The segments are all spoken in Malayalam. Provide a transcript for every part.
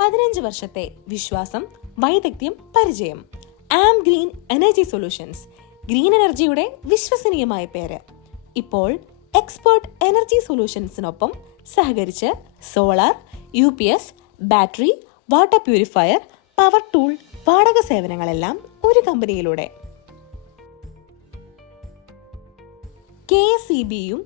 15 വർഷത്തെ വിശ്വാസം, വൈദഗ്ധ്യം, പരിചയം. ആം ഗ്രീൻ എനർജി സൊല്യൂഷൻസ്, ഗ്രീൻ എനർജിയുടെ വിശ്വസനീയമായ പേര്. ഇപ്പോൾ എക്സ്പേർട്ട് എനർജി സൊല്യൂഷൻസിനൊപ്പം സഹകരിച്ച് solar, UPS, battery, water purifier, power tool, വാടക സേവനങ്ങളെല്ലാം ഒരു കമ്പനിയിലൂടെ. KSEBയും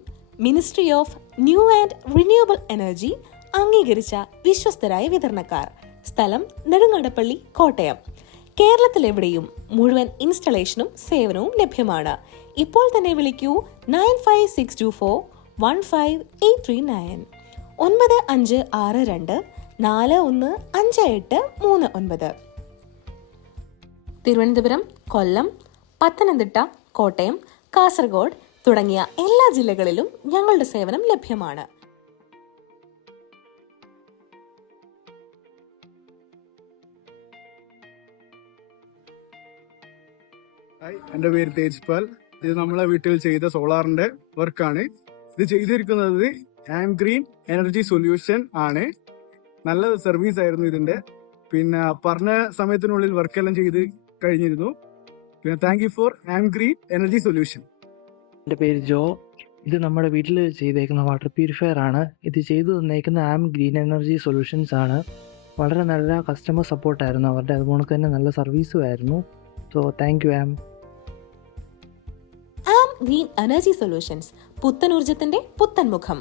ministry of new and renewable energy അംഗീകരിച്ച വിശ്വസ്തരായ വിതരണക്കാർ. സ്ഥലം നെടുങ്ങാടപ്പള്ളി, കോട്ടയം. കേരളത്തിലെവിടെയും മുഴുവൻ ഇൻസ്റ്റലേഷനും സേവനവും ലഭ്യമാണ്. ഇപ്പോൾ തന്നെ വിളിക്കൂ 9562415839 9562415839. തിരുവനന്തപുരം, കൊല്ലം, പത്തനംതിട്ട, കോട്ടയം, കാസർഗോഡ് തുടങ്ങിയ എല്ലാ ജില്ലകളിലും ഞങ്ങളുടെ സേവനം ലഭ്യമാണ്. ഹായ്, എൻ്റെ പേര് തേജ്പാൽ. ഇത് നമ്മളെ വീട്ടിൽ ചെയ്ത സോളാറിന്റെ വർക്കാണ്. ഇത് ചെയ്തിരിക്കുന്നത് ആം ഗ്രീൻ എനർജി സൊല്യൂഷൻ ആണ്. നല്ല സർവീസ് ആയിരുന്നു ഇതിന്റെ. പിന്നെ പറഞ്ഞ സമയത്തിനുള്ളിൽ വർക്കെല്ലാം ചെയ്ത് കഴിഞ്ഞിരുന്നു. പിന്നെ thank you for am green energy solution. എൻ്റെ പേര് ജോ. ഇത് നമ്മുടെ വീട്ടിൽ ചെയ്തേക്കുന്ന വാട്ടർ പ്യൂരിഫയർ ആണ്. ഇത് ചെയ്തു തന്നേക്കുന്ന ആം ഗ്രീൻ എനർജി സൊല്യൂഷൻസ് ആണ്. വളരെ നല്ല കസ്റ്റമർ സപ്പോർട്ടായിരുന്നു അവരുടെ. അതുകൊണ്ട് തന്നെ നല്ല സർവീസും ആയിരുന്നു. So thank you am green energy solutions, പുത്തൻ ഊർജത്തിന്റെ പുത്തൻ മുഖം.